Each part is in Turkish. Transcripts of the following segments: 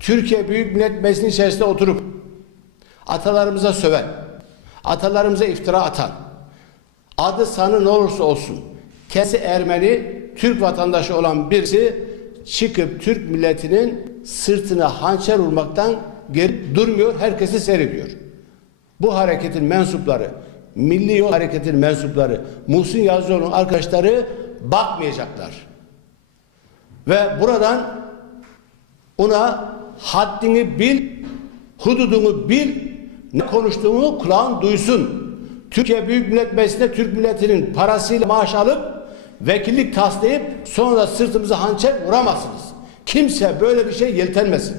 Türkiye Büyük Millet Meclisi'nin içerisinde oturup atalarımıza söven, atalarımıza iftira atan, adı sanı ne olursa olsun kendisi Ermeni, Türk vatandaşı olan birisi çıkıp Türk milletinin sırtına hançer vurmaktan geri durmuyor, herkesi seyrediyor. Bu hareketin mensupları, Milli Yol Hareketi'nin mensupları, Muhsin Yazıcıoğlu'nun arkadaşları bakmayacaklar. Ve buradan ona haddini bil, hududunu bil, ne konuştuğunu kulağın duysun. Türkiye Büyük Millet Meclisi'nde Türk milletinin parasıyla maaş alıp vekillik taslayıp sonra da sırtımıza hançer vuramazsınız. Kimse böyle bir şey yeltenmesin.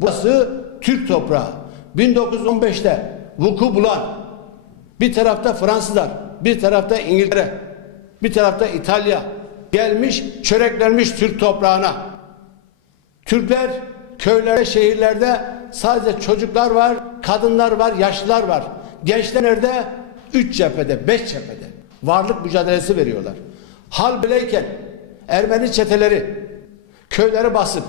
Burası Türk toprağı. 1915'te vuku bulan bir tarafta Fransızlar, bir tarafta İngiltere, bir tarafta İtalya gelmiş çöreklenmiş Türk toprağına. Türkler köylerde, şehirlerde sadece çocuklar var, kadınlar var, yaşlılar var. Gençler nerede? Üç cephede, beş cephede. Varlık mücadelesi veriyorlar. Hal böyleyken Ermeni çeteleri köyleri basıp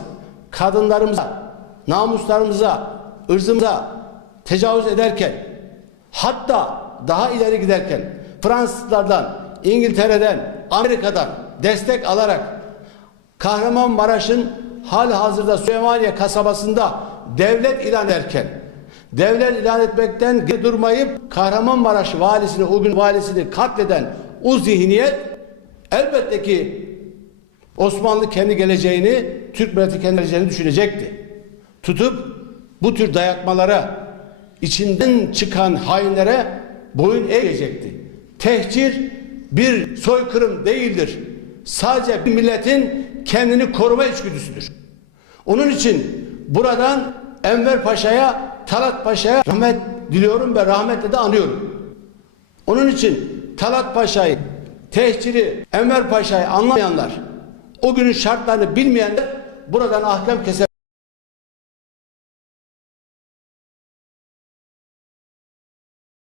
kadınlarımıza, namuslarımıza, ırzımıza tecavüz ederken hatta daha ileri giderken Fransızlardan, İngiltere'den, Amerika'dan destek alarak Kahramanmaraş'ın hal hazırda Süleymaniye kasabasında devlet ilan ederken devlet ilan etmekten durmayıp Kahramanmaraş valisini o gün valisini katleden o zihniyet elbette ki Osmanlı kendi geleceğini, Türk milleti kendi geleceğini düşünecekti. Tutup bu tür dayatmalara, içinden çıkan hainlere boyun eğecekti. Tehcir bir soykırım değildir. Sadece bir milletin kendini koruma içgüdüsüdür. Onun için buradan Enver Paşa'ya, Talat Paşa'ya rahmet diliyorum ve rahmetle de anıyorum. Onun için Talat Paşa'yı, tehciri, Enver Paşa'yı anlamayanlar, o günün şartlarını bilmeyenler buradan ahkam keser.